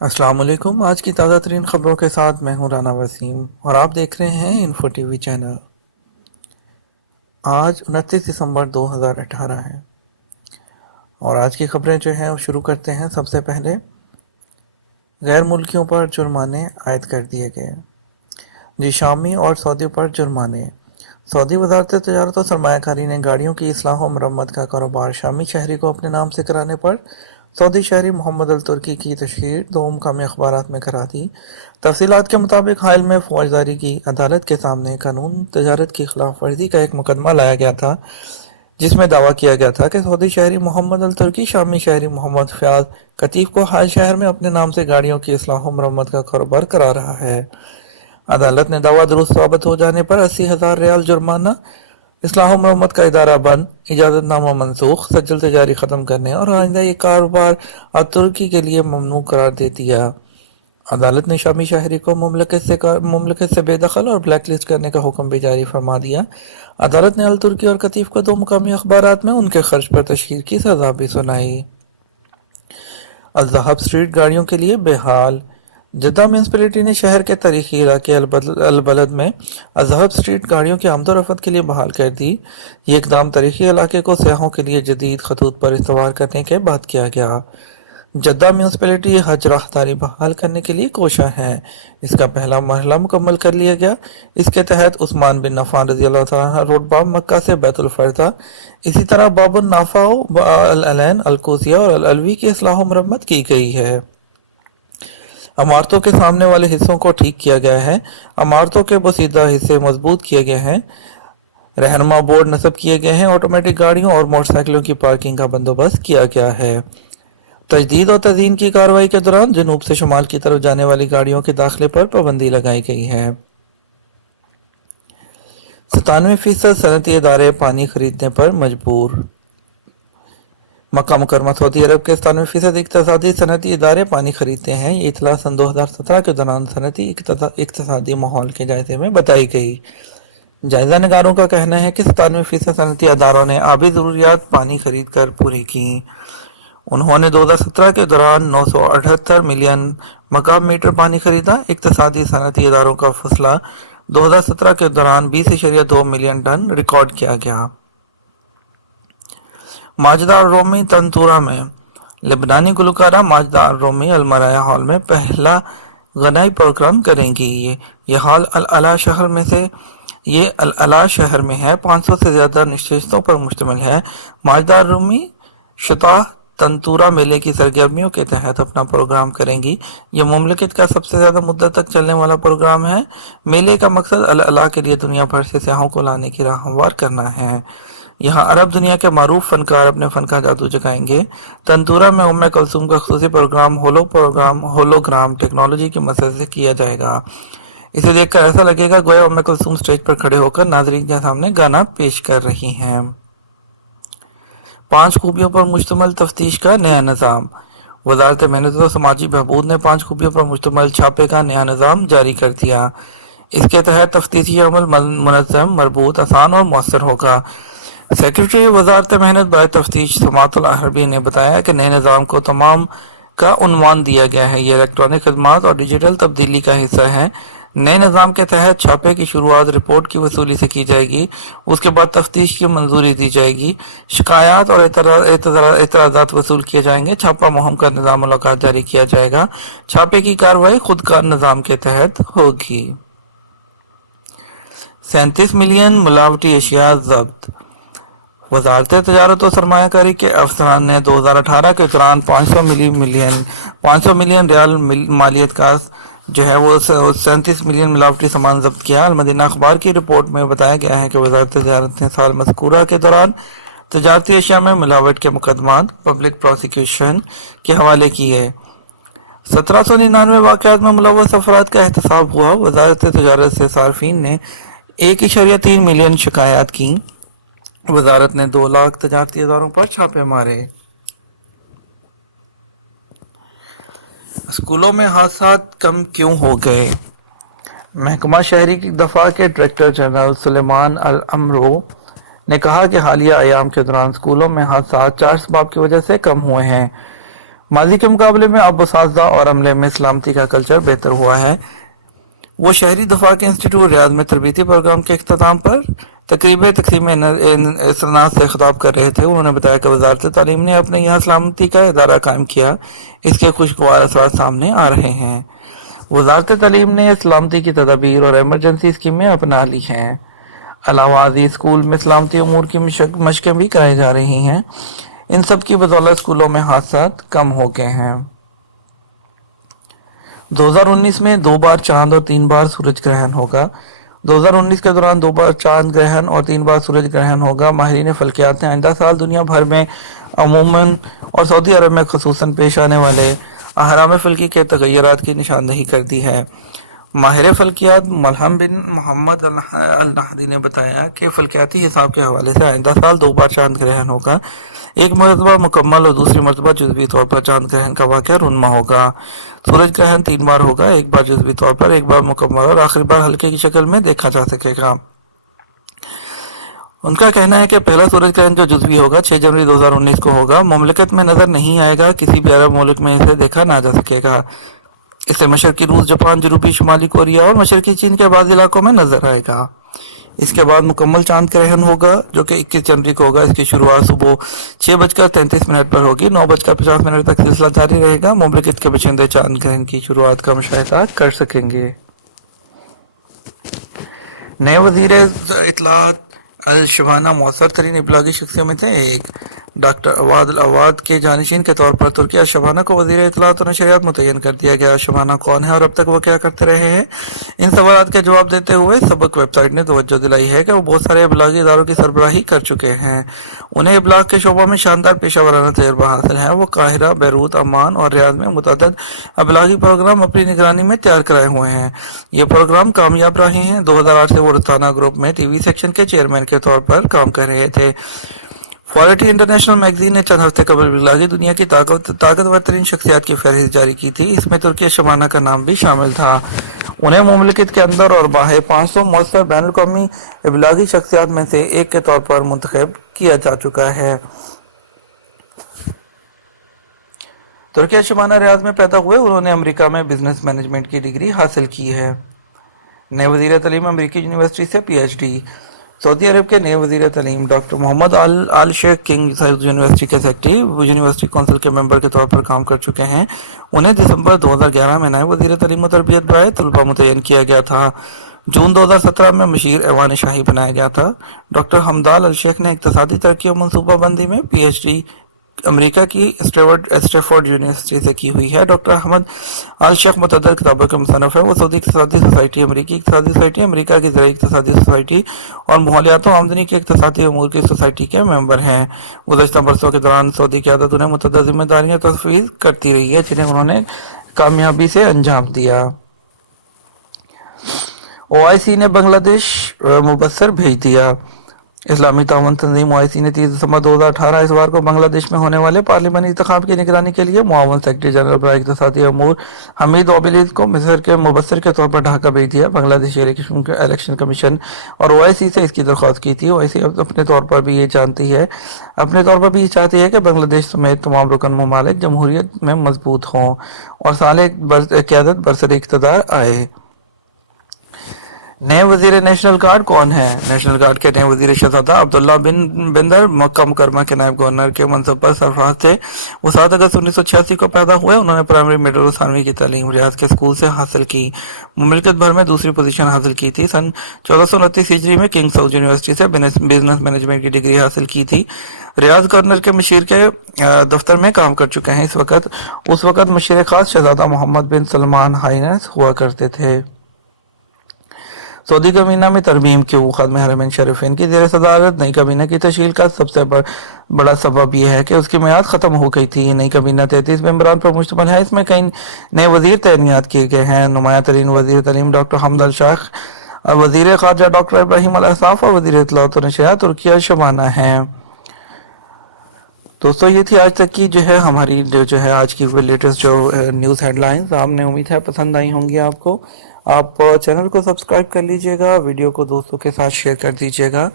السلام علیکم۔ آج کی تازہ ترین خبروں کے ساتھ میں ہوں رانا وسیم اور آپ دیکھ رہے ہیں انفو ٹی وی چینل۔ آج 29 دسمبر 2018 ہے اور آج کی خبریں جو ہیں وہ شروع کرتے ہیں۔ سب سے پہلے غیر ملکیوں پر جرمانے عائد کر دیے گئے۔ شامی اور سعودی پر جرمانے۔ سعودی وزارت تجارت و سرمایہ کاری نے گاڑیوں کی اصلاح و مرمت کا کاروبار شامی شہری کو اپنے نام سے کرانے پر سعودی شہری محمد الترکی کی تشہیر 2 مقامی اخبارات میں کرا دی۔ تفصیلات کے مطابق حال میں فوجداری کی عدالت کے سامنے قانون تجارت کی خلاف ورزی کا ایک مقدمہ لایا گیا تھا، جس میں دعویٰ کیا گیا تھا کہ سعودی شہری محمد الترکی شامی شہری محمد فیاض قطیف کو حال شہر میں اپنے نام سے گاڑیوں کی اصلاح و مرمت کا کاروبار کرا رہا ہے۔ عدالت نے دعویٰ درست ثابت ہو جانے پر 80,000 ریال جرمانہ، اصلاح و مرمت کا ادارہ بند، اجازت نامہ منسوخ، سجل تجاری ختم کرنے اور آئندہ یہ کاروبار ترکی کے لیے ممنوع قرار دے دیا۔ عدالت نے شامی شہری کو مملکت سے بے دخل اور بلیک لسٹ کرنے کا حکم بھی جاری فرما دیا۔ عدالت نے الترکی اور قطیف کو 2 مقامی اخبارات میں ان کے خرچ پر تشہیر کی سزا بھی سنائی۔ الذهب اسٹریٹ گاڑیوں کے لیے بحال۔ جدہ میونسپلٹی نے شہر کے تاریخی علاقے البلد میں الذهب اسٹریٹ گاڑیوں کی آمد و رفت کے لیے بحال کر دی۔ یہ اقدام تاریخی علاقے کو سیاحوں کے لیے جدید خطوط پر استوار کرنے کے بعد کیا گیا۔ جدہ میونسپلٹی حج راہداری بحال کرنے کے لیے کوشاں ہے۔ اس کا پہلا مرحلہ مکمل کر لیا گیا۔ اس کے تحت عثمان بن عفان رضی اللہ تعالیٰ عنہ روڈ باب مکہ سے بیت الفرزہ، اسی طرح باب النافع، العلین، الکوسیہ اور العلوی کی اصلاح و مرمت کی گئی ہے۔ عمارتوں کے سامنے والے حصوں کو ٹھیک کیا گیا ہے۔ عمارتوں کے بوسیدہ حصے مضبوط کیے گئے ہیں۔ رہنما بورڈ نصب کیے گئے ہیں۔ آٹومیٹک گاڑیوں اور موٹر سائیکلوں کی پارکنگ کا بندوبست کیا گیا ہے۔ تجدید و تزئین کی کارروائی کے دوران جنوب سے شمال کی طرف جانے والی گاڑیوں کے داخلے پر پابندی لگائی گئی ہے۔ 97% صنعتی ادارے پانی خریدنے پر مجبور۔ مکہ مکرمہ سعودی عرب کے 97% اقتصادی صنعتی ادارے پانی خریدتے ہیں۔ یہ اطلاع سن 2017 کے دوران صنعتی اقتصادی ماحول کے جائزے میں بتائی گئی۔ جائزہ نگاروں کا کہنا ہے کہ 97% صنعتی اداروں نے آبی ضروریات پانی خرید کر پوری کی۔ انہوں نے 2017 کے دوران 978 ملین مکعب میٹر پانی خریدا۔ اقتصادی صنعتی اداروں کا فضلہ 2017 کے دوران 20.2 ملین ٹن ریکارڈ کیا گیا۔ ماجدہ الرومی تنطورہ میں لبنانی گلوکارہ ماجدہ الرومی المرایا ہال میں پہلا غنائی پروگرام کریں گی۔ یہ ہال العلا شہر میں ہے۔ 500 سے زیادہ نشستوں پر مشتمل ہے۔ ماجدہ الرومی شتاہ تنطورہ میلے کی سرگرمیوں کے تحت اپنا پروگرام کریں گی۔ یہ مملکت کا سب سے زیادہ مدت تک چلنے والا پروگرام ہے۔ میلے کا مقصد العلا کے لیے دنیا بھر سے سیاحوں کو لانے کی راہ ہموار کرنا ہے۔ یہاں عرب دنیا کے معروف فنکار اپنے فن کا جادو جگائیں گے۔ تنطورہ میں ام کلثوم کا خصوصی پروگرام ہولوگرام ٹیکنالوجی کی مدد سے کیا جائے گا۔ اسے دیکھ کر ایسا لگے گا گویا ام کلثوم اسٹیج پر کھڑے ہو کر ناظرین کے سامنے گانا پیش کر رہی ہیں۔ 5 خوبیوں پر مشتمل تفتیش کا نیا نظام۔ وزارت محنت و سماجی بہبود نے 5 خوبیوں پر مشتمل چھاپے کا نیا نظام جاری کر دیا۔ اس کے تحت تفتیشی عمل منظم، مربوط، آسان اور مؤثر ہوگا۔ سیکرٹری وزارت محنت برائے تفتیش سماعت الحربی نے بتایا کہ نئے نظام کو تمام کا عنوان دیا گیا ہے۔ یہ الیکٹرانک خدمات اور ڈیجیٹل تبدیلی کا حصہ ہے۔ نئے نظام کے تحت چھاپے کی شروعات رپورٹ کی وصولی سے کی جائے گی۔ اس کے بعد تفتیش کی منظوری دی جائے گی۔ شکایات اور اعتراضات وصول کیے جائیں گے۔ چھاپہ مہم کا نظام ملاقات جاری کیا جائے گا۔ چھاپے کی کارروائی خود کار نظام کے تحت ہوگی۔ 37 ملین ملاوٹی اشیاء ضبط۔ وزارت تجارت و سرمایہ کاری کے افسران نے 2018 کے دوران 500 ملین ریال مالیت کا جو ہے وہ 37 ملین ملاوٹی سامان ضبط کیا۔ المدینہ اخبار کی رپورٹ میں بتایا گیا ہے کہ وزارت تجارت نے سال مذکورہ کے دوران تجارتی اشیاء میں ملاوٹ کے مقدمات پبلک پروسیکیوشن کے حوالے کیے۔ 1799 واقعات میں ملوث افراد کا احتساب ہوا۔ وزارت تجارت سے صارفین نے 1.3 ملین شکایات کی۔ وزارت نے 2 لاکھ تجارتی اداروں پر چھاپے مارے۔ اسکولوں میں حادثات کم کیوں ہو گئے؟ محکمہ شہری دفاع کے ڈائریکٹر جنرل سلیمان الامرو نے کہا کہ حالیہ ایام کے دوران اسکولوں میں حادثات 4 اسباب کی وجہ سے کم ہوئے ہیں۔ माजी के मुकाबले में अब वसाज़दा और अमले में सलामती का कल्चर बेहतर हुआ है। वो शहरी दफा के इंस्टीट्यूट रियाद में तरबीती प्रोग्राम के अख्ताम पर तकरीब तकसीम इसनात से खिताब कर रहे थे। उन्होंने बताया कि वजारत तालीम ने अपने यहाँ सलामती का इदारा कायम किया, इसके खुशगवार असरात सामने आ रहे हैं। वजारत तालीम ने सलामती की तदाबीर और एमरजेंसी स्कीमें अपना ली हैं। अलावाजी स्कूल में सलामती अमूर की मशकें भी कराई जा रही हैं। इन सब की बदौलत स्कूलों में हादसा कम हो गए हैं। 2019 में 2 बार चांद और 3 बार सूरज ग्रहण होगा। 2019 के दौरान 2 बार चांद ग्रहण और 3 बार सूरज ग्रहण होगा। माहिरीन फल्कियात ने आइंदा साल दुनिया भर में अमूमन और सऊदी अरब में खसूसन पेश आने वाले अहराम फल्की के तगय्युरात की निशानदही कर दी है। माहिर फल्कियात मलहम बिन मोहम्मद अल नहदी ने बताया कि फल्कियाती हिसाब के हवाले से आइंदा साल 2 बार चांद ग्रहण होगा। एक मरतबा मुकम्मल और दूसरी मरतबा जुज़वी तौर पर चांद ग्रहण का वाक़या रुनमा होगा। सूरज ग्रहण 3 बार होगा, एक बार जुज़वी तौर पर, एक बार मुकम्मल और आखिरी बार हल्के की शक्ल में देखा जा सकेगा। उनका कहना है कि पहला सूरज ग्रहण जो जुज़वी होगा 6 जनवरी 2019 को होगा। मुमलिकत में नजर नहीं आएगा, किसी भी अरब मुल्क में इसे देखा ना जा सकेगा। इसे मशरकी रूस, जापान, जनूबी शुमाली कोरिया और मशरकी चीन के बाद इलाकों में नजर आएगा। इसके बाद मुकम्मल चांद ग्रहण होगा जो कि 21 जनवरी को होगा। इसकी शुरुआत सुबह 6:33 पर होगी। 9:50 तक सिलसिला जारी रहेगा। मुमलिकत के बशिंदे चांद ग्रहण की शुरुआत का मुशाहिदा कर सकेंगे। नए वजीर इत्तलात अल शबाना मौसर तरीन इबलागी शख्सियों में थे एक। डॉक्टर अवाद के जानिशीन के तौर पर तुर्की अल शबाना को वजीर इत्तलात और नशरियात मुतय्यन कर दिया गया। शबाना कौन है और अब तक वो क्या करते रहे हैं, इन सवालात के जवाब देते हुए सबक वेबसाइट ने तवज्जो दिलाई है कि वो बहुत सारे इबलागी इदारों की सरबराही कर चुके हैं। उन्हें इबलाग के शोबा में शानदार पेशा वराना तजुर्बा हासिल है। वो काहिरा, बैरूत, अम्मान और रियाद में मुतअद्दिद इबलागी प्रोग्राम अपनी निगरानी में तैयार कराए हुए हैं। ये प्रोग्राम कामयाब रहे हैं। 2008 से वो रुताना ग्रुप में टीवी सेक्शन के चेयरमैन के तौर पर काम कर रहे थे। क्वालिटी इंटरनेशनल मैगजीन ने चंद हफ्ते कबल इबलागी दुनिया की ताकतवर तरीन शख्सियात की फहरिस्त जारी की थी। इसमें तुर्की शबाना का नाम भी शामिल था। उन्हें मुमलिकत के अंदर और बाहर 500 मौसर बैनुल-अक़वामी इबलागी शख्सियात में से एक के तौर पर मुंतखब किया जा चुका है। तुर्की शबाना रियाद में पैदा हुए। उन्होंने अमेरिका में बिजनेस मैनेजमेंट की डिग्री हासिल की है। नए वजीर तालीम अमेरिकी यूनिवर्सिटी से PhD। सऊदी अरब के नए वजीर तालीम डॉक्टर मोहम्मद आल शेख किंग यूनिवर्सिटी के सेक्रेटरी यूनिवर्सिटी काउंसिल के मेंबर के तौर पर काम कर चुके हैं। उन्हें दिसंबर 2011 में नए वजीर तालीम और तरबियत बराए तलबा मुतय्यन किया गया था। जून 2017 में मशीर ऐवान शाही बनाया गया था। डॉक्टर हमदाल अल शेख ने इक्तिसादी तरक्की और मनसूबाबंदी में PhD अमेरिका की स्टैफोर्ड यूनिवर्सिटी से की हुई है। डॉक्टर अहमद आल शेख मुतअद्दिद किताबों के मुसन्निफ है। वो सऊदी इक़्तिसादी सोसाइटी, अमेरिकी इक़्तिसादी सोसाइटी, अमेरिका की ज़राई इक़्तिसादी सोसाइटी और माहौलियात व आमदनी के इक़्तिसादी अमूर की सोसाइटी के मेंबर हैं। गुज़श्ता बरसों के दौरान सऊदी क़यादत उन्हें मुतअद्दिद जिम्मेदारियां तस्वीर करती रही है, जिन्हें उन्होंने कामयाबी से अंजाम दिया। OIC ने बांग्लादेश मुबस्सर भेज दिया। इस्लामी ताउन तंजीम OIC ने 30 दिसंबर 2018 इस बार को बांग्लादेश में होने वाले पार्लिमानी इंतखाब की निगरानी के लिए मुआवन सेक्रेटरी जनरल बराए इक़्तिसादी अमूर हमीद ओबिलीद को मिस्र के मुबस्सिर के तौर पर ढाका भेज दिया। बांग्लादेशी इलेक्शन कमीशन और OIC से इसकी दरख्वास्त की थी। OIC अपने तौर पर भी ये चाहती है कि बांग्लादेश समेत तमाम रुकन ममालिक जमहूरियत में मजबूत हों और साले क़यादत बरसर इक़्तिदार आए। नए वजीर नेशनल गार्ड कौन है? नेशनल गार्ड के नए वजीर शहजादा अब्दुल्ला बिन बिंदर मक्का मुकरमा के नायब गवर्नर के मनसब पर सरफराज थे। वो 7 अगस्त 1986 को पैदा हुए। उन्होंने प्राइमरी, मिडिल और सानवी की तालीम रियाद के स्कूल से हासिल की। मुमलिकत भर में दूसरी पोजीशन हासिल की थी। सन 1429 हिजरी में किंग साउथ यूनिवर्सिटी से बिजनेस मैनेजमेंट की डिग्री हासिल की थी। रियाद गवर्नर के मशीर के दफ्तर में काम कर चुके हैं। उस वक्त मशीर खास शहजादा मोहम्मद बिन सलमान हाइनस हुआ करते थे। सऊदी काबीना में तरमीम के खादम हरमैन शरीफैन की ज़ेर सदारत नई काबीना की तश्कील का सबसे बड़ा सबब यह है कि उसकी मियाद खत्म हो गई थी। नई काबीना 33 मेंबरान पर मुश्तमिल है। इसमें कई नए वजीर तैनात किए गए हैं। नुमाया तरीन वजीर तालीम डॉक्टर हमदल शाख, वजीर खारजा डॉक्टर इब्राहिम अल असाफ और वजीर इत्तलात और नशरियात तुर्की अल शबाना है। दोस्तों, ये थी आज तक की हमारी आज की लेटेस्ट न्यूज़ हेडलाइंस। आपने उम्मीद है पसंद आई होंगी आपको। आप चैनल को सब्सक्राइब कर लीजिएगा, वीडियो को दोस्तों के साथ शेयर कर दीजिएगा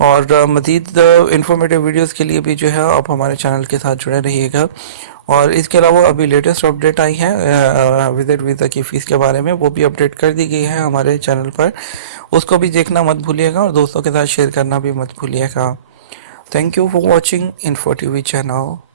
और मज़ीद इंफॉर्मेटिव वीडियोस के लिए भी आप हमारे चैनल के साथ जुड़े रहिएगा। اور اس کے علاوہ ابھی لیٹسٹ اپڈیٹ آئی ہے وزٹ ویزا کی فیس کے بارے میں، وہ بھی اپڈیٹ کر دی گئی ہے ہمارے چینل پر، اس کو بھی دیکھنا مت بھولیے گا اور دوستوں کے ساتھ شیئر کرنا بھی مت بھولیے گا۔ Thank you for watching Info TV وی چینل۔